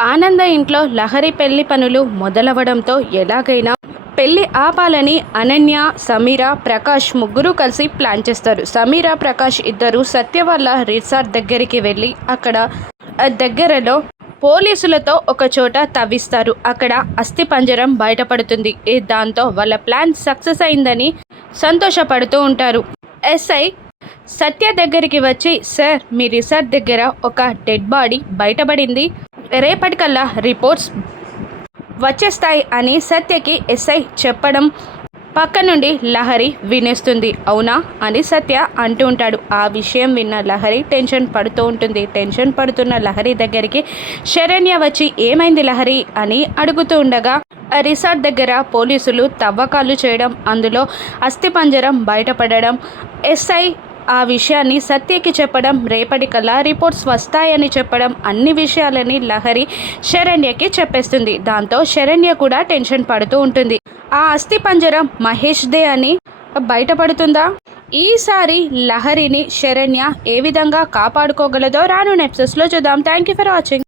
ఆనంద ఇంట్లో లహరి పెళ్ళి పనులు మొదలవడంతో ఎలాగైనా పెళ్ళి ఆపాలని అనన్య సమీర ప్రకాష్ ముగ్గురు కలిసి ప్లాన్ చేస్తారు. సమీర ప్రకాష్ ఇద్దరు సత్య వాళ్ళ రిసార్ట్ దగ్గరికి వెళ్ళి అక్కడ దగ్గరలో పోలీసులతో ఒక చోట తవ్విస్తారు. అక్కడ అస్థి పంజరం బయటపడుతుంది. దాంతో వాళ్ళ ప్లాన్ సక్సెస్ అయిందని సంతోషపడుతూ ఉంటారు. ఎస్ఐ సత్య దగ్గరికి వచ్చి సార్ మీ రిసార్ట్ దగ్గర ఒక డెడ్ బాడీ బయటపడింది. రేపటికల్లా రిపోర్ట్స్ వచ్చేస్తాయి అని సత్యకి ఎస్ఐ చెప్పడం పక్క నుండి లహరి వినేస్తుంది. అవునా అని సత్య అంటూ ఉంటాడు. ఆ విషయం విన్న లహరి టెన్షన్ పడుతూ ఉంటుంది. టెన్షన్ పడుతున్న లహరి దగ్గరికి శరణ్య వచ్చి ఏమైంది లహరి? అని అడుగుతూ ఉండగా ఆ రిసార్ట్ దగ్గర పోలీసులు తవ్వకాలు చేయడం అందులో అస్థిపంజరం బయటపడడం ఎస్ఐ ఆ విషయాన్ని సత్యకి చెప్పడం రేపటికల్లా రిపోర్ట్స్ వస్తాయని చెప్పడం అన్ని విషయాలని లహరి శరణ్యకి చెప్పేస్తుంది. దాంతో శరణ్య కూడా టెన్షన్ పడుతూ ఉంటుంది. ఆ అస్థి పంజరం మహేష్దే అని బయటపడుతుందా? ఈసారి లహరిని శరణ్య ఏ విధంగా కాపాడుకోగలదో రాను నెప్సెస్లో చూద్దాం. Thank you for watching